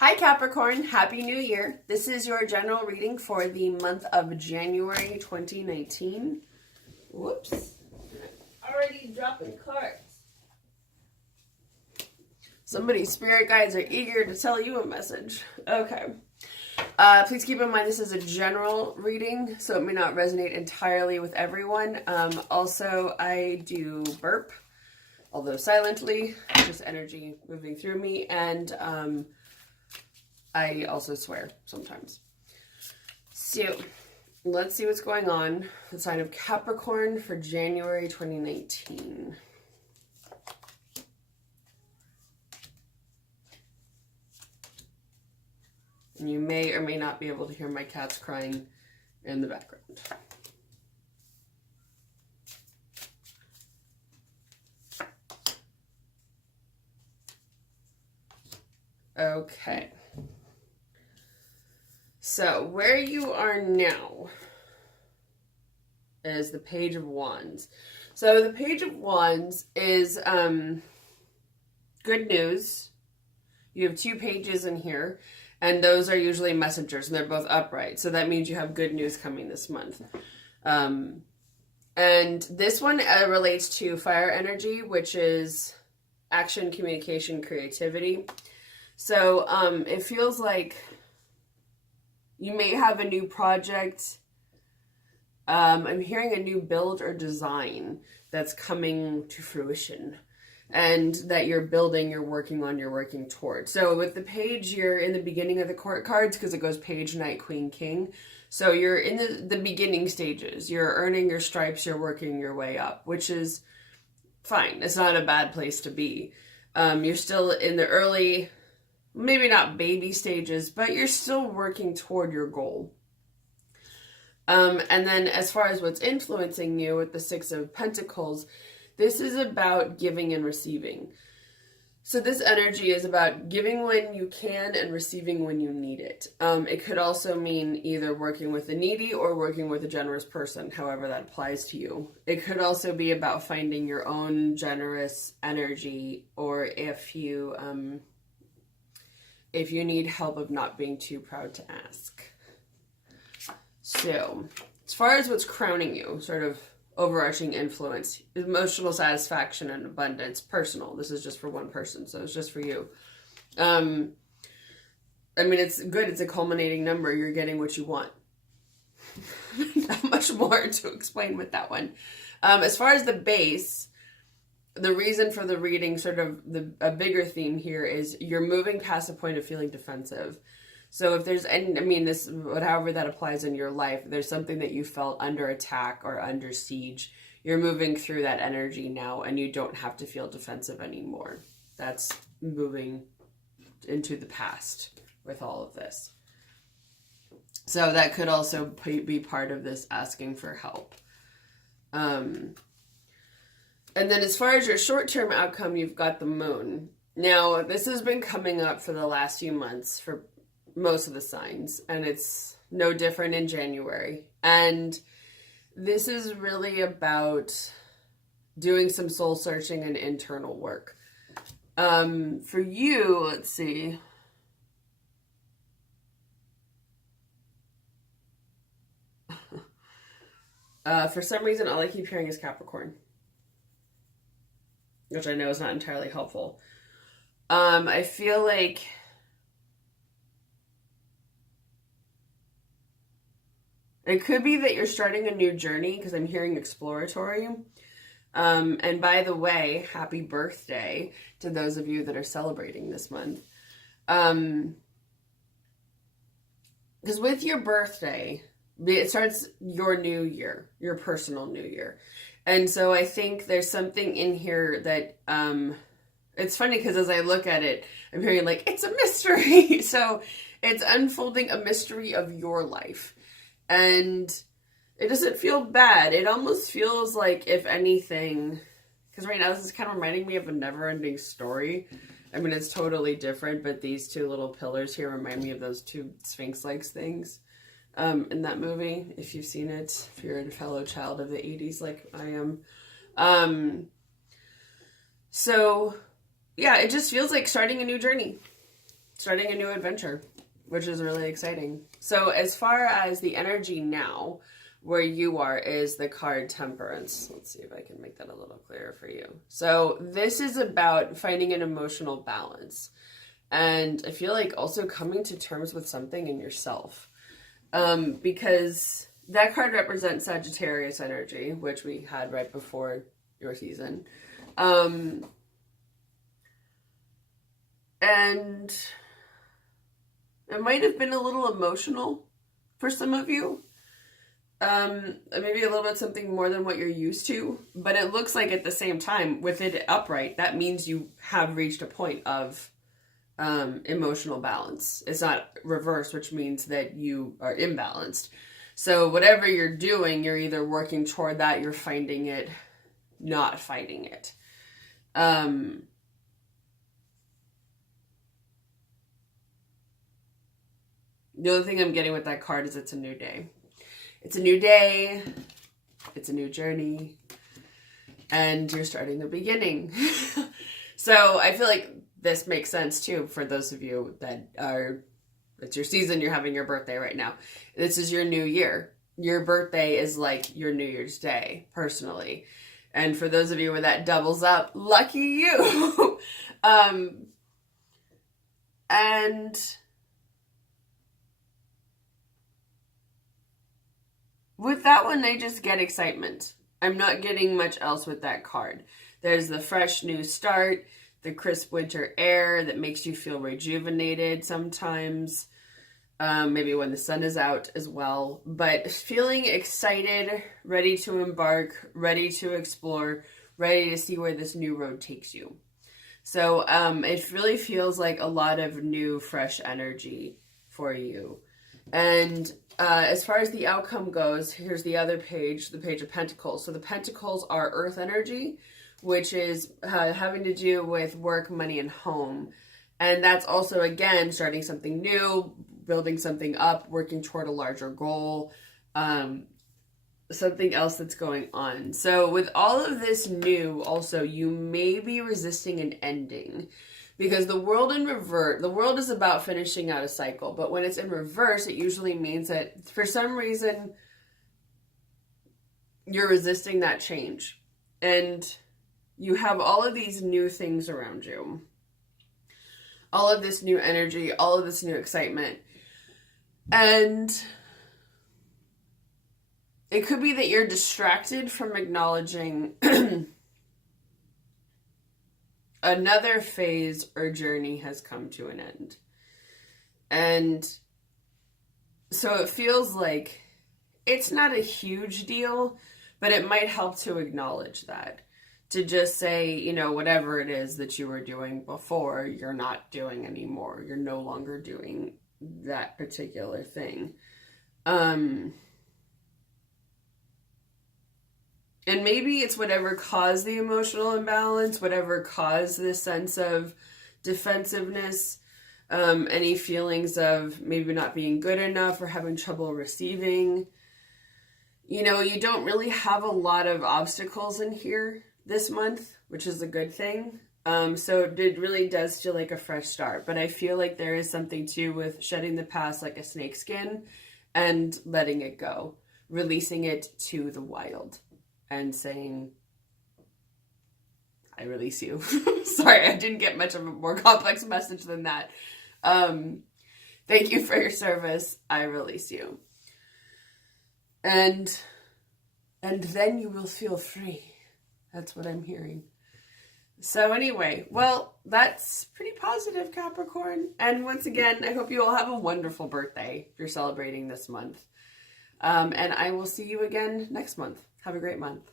Hi Capricorn, Happy New Year. This is your general reading for the month of January 2019. Whoops. Already dropping cards. Somebody's spirit guides are eager to tell you a message. Okay. Please keep in mind this is a general reading, so it may not resonate entirely with everyone. Also, I do burp, although silently, just energy moving through me, and I also swear sometimes. So, let's see what's going on. The sign of Capricorn for January 2019. And you may or may not be able to hear my cats crying in the background. Okay. So, where you are now is the Page of Wands. So, the Page of Wands is good news. You have two pages in here, and those are usually messengers, and they're both upright. So, that means you have good news coming this month. And this one relates to fire energy, which is action, communication, creativity. So, it feels like you may have a new project. I'm hearing a new build or design that's coming to fruition, and that you're building, you're working on, you're working towards. So with the page, you're in the beginning of the court cards because it goes page, knight, queen, king. So you're in the beginning stages. You're earning your stripes, you're working your way up, which is fine. It's not a bad place to be. You're still in the early, maybe not baby stages, but you're still working toward your goal. And then as far as what's influencing you with the Six of Pentacles, this is about giving and receiving. So this energy is about giving when you can and receiving when you need it. It could also mean either working with the needy or working with a generous person, however that applies to you. It could also be about finding your own generous energy, or if you need help of not being too proud to ask. So, as far as what's crowning you, sort of overarching influence, emotional satisfaction and abundance, personal. This is just for one person, so it's just for you. I mean, it's good. It's a culminating number. You're getting what you want. Not much more to explain with that one. As far as the base, the reason for the reading, sort of a bigger theme here is you're moving past the point of feeling defensive. So if there's any, however that applies in your life, there's something that you felt under attack or under siege, you're moving through that energy now, and you don't have to feel defensive anymore. That's moving into the past with all of this. So that could also be part of this asking for help. And then as far as your short-term outcome, you've got the moon. Now, this has been coming up for the last few months for most of the signs, and it's no different in January. And this is really about doing some soul searching and internal work. For you, let's see. For some reason, all I keep hearing is Capricorn, which I know is not entirely helpful. I feel like it could be that you're starting a new journey, because I'm hearing exploratory. And by the way, happy birthday to those of you that are celebrating this month. Because with your birthday, it starts your new year, your personal new year. And so I think there's something in here that, it's funny because as I look at it, I'm hearing like, it's a mystery. So it's unfolding a mystery of your life. And it doesn't feel bad. It almost feels like, if anything, because right now this is kind of reminding me of a never-ending story. I mean, it's totally different, but these two little pillars here remind me of those two Sphinx-like things in that movie, if you've seen it, if you're a fellow child of the 80s like I am. So, yeah, it just feels like starting a new journey. starting a new adventure, which is really exciting. So as far as the energy now, where you are is the card Temperance. Let's see if I can make that a little clearer for you. So this is about finding an emotional balance. And I feel like also coming to terms with something in yourself. Because that card represents Sagittarius energy, which we had right before your season. And it might have been a little emotional for some of you. Maybe a little bit something more than what you're used to. But it looks like at the same time, with it upright, that means you have reached a point of emotional balance. It's not reversed, which means that you are imbalanced. So whatever you're doing, you're either working toward that, you're finding it, not fighting it. The other thing I'm getting with that card is it's a new day. It's a new day. It's a new journey. And you're starting the beginning. So I feel like this makes sense too for those of you that it's your season, you're having your birthday right now. This is your new year. Your birthday is like your New Year's Day, personally. And for those of you where that doubles up, lucky you. And with that one, I just get excitement. I'm not getting much else with that card. There's the fresh new start, the crisp winter air that makes you feel rejuvenated sometimes. Maybe when the sun is out as well. But feeling excited, ready to embark, ready to explore, ready to see where this new road takes you. So it really feels like a lot of new, fresh energy for you. And as far as the outcome goes, here's the other page, the Page of Pentacles. So the Pentacles are earth energy, which is having to do with work, money, and home. And that's also, again, starting something new, building something up, working toward a larger goal, something else that's going on. So with all of this new, also, you may be resisting an ending. Because the world is about finishing out a cycle. But when it's in reverse, it usually means that for some reason, you're resisting that change. And you have all of these new things around you. All of this new energy, all of this new excitement. And it could be that you're distracted from acknowledging another phase or journey has come to an end. And so it feels like it's not a huge deal, but it might help to acknowledge that. To just say, you know, whatever it is that you were doing before, you're not doing anymore. You're no longer doing that particular thing. And maybe it's whatever caused the emotional imbalance, whatever caused this sense of defensiveness, any feelings of maybe not being good enough or having trouble receiving. You know, you don't really have a lot of obstacles in here this month, which is a good thing. So it really does feel like a fresh start. But I feel like there is something too with shedding the past like a snake skin and letting it go, releasing it to the wild. And saying, I release you. Sorry, I didn't get much of a more complex message than that. Thank you for your service. I release you. And then you will feel free. That's what I'm hearing. So anyway, well, that's pretty positive, Capricorn. And once again, I hope you all have a wonderful birthday if you're celebrating this month. And I will see you again next month. Have a great month.